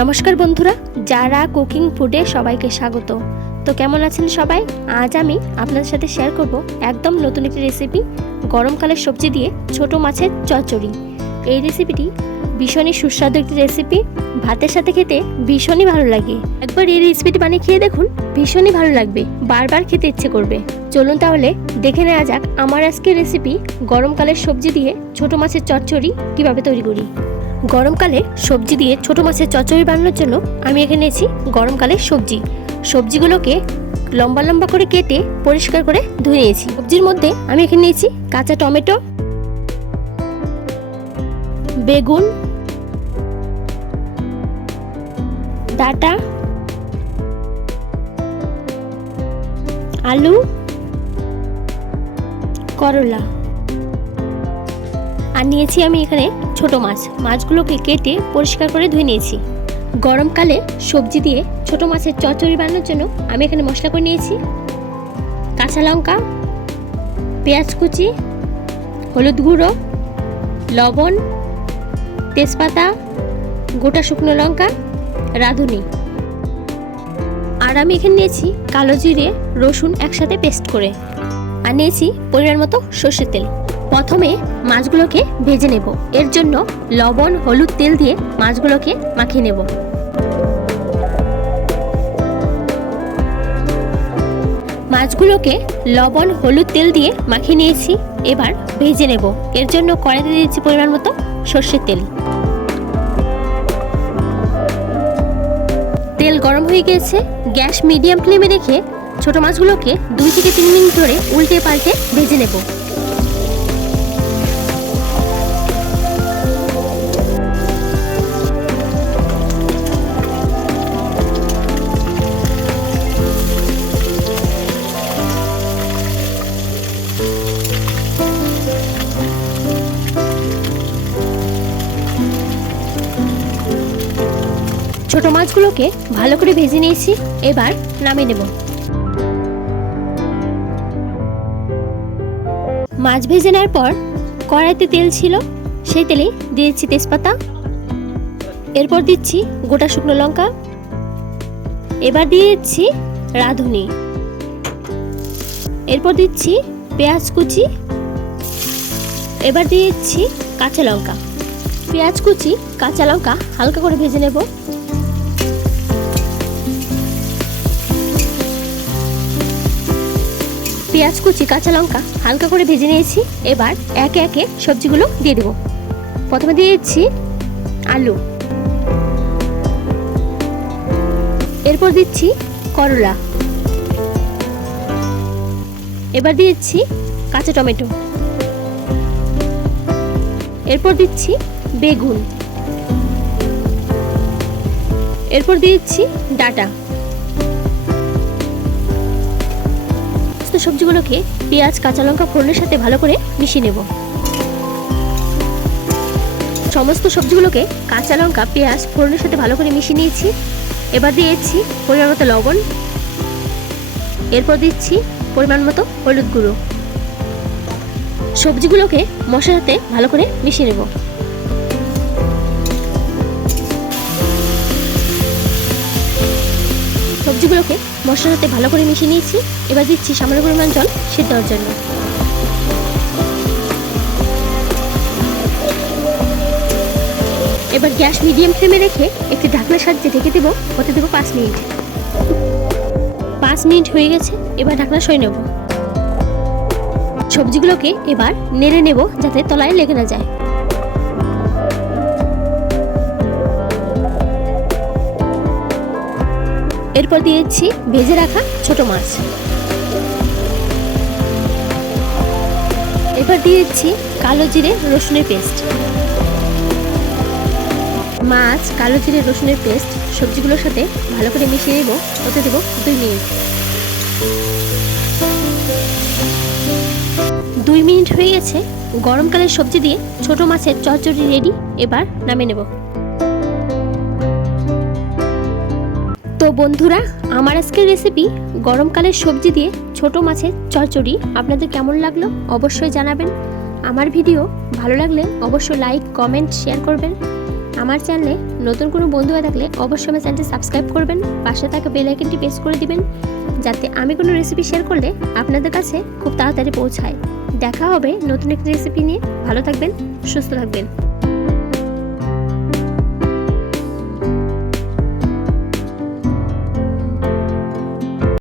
নমস্কার বন্ধুরা, যারা কুকিং ফুডে সবাইকে স্বাগত। তো কেমন আছেন সবাই? আজ আমি আপনাদের সাথে শেয়ার করব একদম নতুন একটি রেসিপি গরমকালের সবজি দিয়ে ছোট মাছের চচ্চড়ি। এই রেসিপিটি ভীষণই সুস্বাদু একটি রেসিপি ভাতের সাথে খেতে ভীষণই ভালো লাগে। একবার এই রেসিপিটি বানিয়ে খেয়ে দেখুন, ভীষণই ভালো লাগবে, বারবার খেতে ইচ্ছে করবে। চলুন তাহলে দেখে নেওয়া যাক আমার আজকের রেসিপি গরমকালের সবজি দিয়ে ছোট মাছের চচ্চড়ি কীভাবে তৈরি করি। গরমকালে সবজি দিয়ে ছোট মাছের চচড়ি বানানোর জন্য আমি এখানে নিয়েছি গরমকালের সবজি। সবজিগুলোকে লম্বা লম্বা করে কেটে পরিষ্কার করে ধুয়ে নিয়েছি। সবজির মধ্যে আমি এখানে নিয়েছি কাঁচা টমেটো, বেগুন, ডাটা, আলু, করলা। আর নিয়েছি আমি এখানে ছোট মাছ। মাছগুলোকে কেটে পরিষ্কার করে ধুয়ে নিয়েছি। গরমকালে সবজি দিয়ে ছোট মাছের চচ্চড়ি বানানোর জন্য আমি এখানে মশলা করে নিয়েছি। কাঁচা লঙ্কা, পেঁয়াজ কুচি, হলুদ গুঁড়ো, লবণ, তেজপাতা, গোটা শুকনো লঙ্কা, রাঁধুনি। আর আমি এখানে নিয়েছি কালো জিরে, রসুন একসাথে পেস্ট করে। আর নিয়েছি পরিমাণ মতো সর্ষের তেল। প্রথমে মাছগুলোকে ভেজে নেব। এর জন্য লবণ, হলুদ তেল দিয়ে মাছগুলোকে মাখিয়ে নেব। মাছগুলোকে লবণ, হলুদ তেল দিয়ে মাখিয়ে নিয়েছি। এবার ভেজে নেব। এর জন্য কড়াইতে দিয়েছি পরিমাণ মতো সর্ষের তেল। তেল গরম হয়ে গিয়েছে গ্যাস মিডিয়াম ফ্লেমে রেখে ছোট মাছগুলোকে দুই থেকে তিন মিনিট ধরে উল্টে পাল্টে ভেজে নেব। ছোট মাছগুলোকে ভালো করে ভেজে নিয়েছি, এবার নামিয়ে নেব। মাছ ভেজে নেওয়ার পর কড়াইতে তেল ছিল, সেই তেলে দিয়েছি তেজপাতা, এরপর দিচ্ছি গোটা শুকনো লঙ্কা, এবার দিয়ে দিচ্ছি রাঁধুনি, এরপর দিচ্ছি পেঁয়াজ কুচি, এবার দিয়ে দিচ্ছি কাঁচা লঙ্কা। পেঁয়াজ কুচি, কাঁচা লঙ্কা হালকা করে ভেজে নেব। পেঁয়াজ কুচি, কাঁচা লঙ্কা হালকা করে ভেজে নিয়েছি। এবার একে একে সবজিগুলো দিয়ে দেবো। প্রথমে দিয়ে দিচ্ছি আলু। এরপর দিচ্ছি করলা। এবার দিচ্ছি কাঁচা টমেটো। এরপর দিচ্ছি বেগুন। এরপর দিচ্ছি ডাটা। সবজিগুলোকে পেঁয়াজ, কাঁচা লঙ্কা, ফোড়নের সাথে ভালো করে মিশিয়ে নেব। সমস্ত সবজিগুলোকে কাঁচা লঙ্কা, পেঁয়াজ, ফোড়নের সাথে ভালো করে মিশিয়ে নিয়েছি। এবার দিয়েছি পরিমাণ মতো লবণ। এরপর দিচ্ছি পরিমাণ মতো হলুদ গুঁড়ো। সবজিগুলোকে মশলার সাথে ভালো করে মিশিয়ে নেব। সবজিগুলোকে মশলার সাথে ভালো করে মিশিয়ে নিয়েছি। এবার দিচ্ছি সামান্য পরিমাণ জল সেদ্ধ হওয়ার জন্য। এবার গ্যাস মিডিয়াম ফ্লেমে রেখে একটি ঢাকনার সাহায্যে ঢেকে দেবো। হতে দেবো পাঁচ মিনিট। পাঁচ মিনিট হয়ে গেছে, এবার ঢাকনা সই নেব। সবজিগুলোকে এবার নেড়ে নেব যাতে তলায় লেগে না যায়। এরপর দিয়েছি ভেজে রাখা ছোট মাছ। এবার দিয়েছি কালো জিরে, রসুনের পেস্ট। মাছ, কালো জিরে, রসুনের পেস্ট, সবজিগুলোর সাথে ভালো করে মিশিয়ে নেব। হতে দেবো দুই মিনিট। দুই মিনিট হয়ে গেছে। গরমকালের সবজি দিয়ে ছোট মাছের চচ্চড়ি রেডি। এবার নামিয়ে নেব। তো বন্ধুরা, আমার আজকের রেসিপি গরমকালের সবজি দিয়ে ছোট মাছের চচ্চড়ি আপনাদের কেমন লাগল অবশ্যই জানাবেন। আমার ভিডিও ভালো লাগলে অবশ্যই লাইক কমেন্ট শেয়ার করবেন। আমার চ্যানেলে নতুন কোনো বন্ধু হয়ে থাকলে অবশ্যই আমার চ্যানেলটি সাবস্ক্রাইব করবেন। পাশে থাকা বেল আইকনটি প্রেস করে দিবেন, যাতে আমি কোনো রেসিপি শেয়ার করলে আপনাদের কাছে খুব তাড়াতাড়ি পৌঁছায়। দেখা হবে নতুন একটি রেসিপি নিয়ে। ভালো থাকবেন, সুস্থ থাকবেন।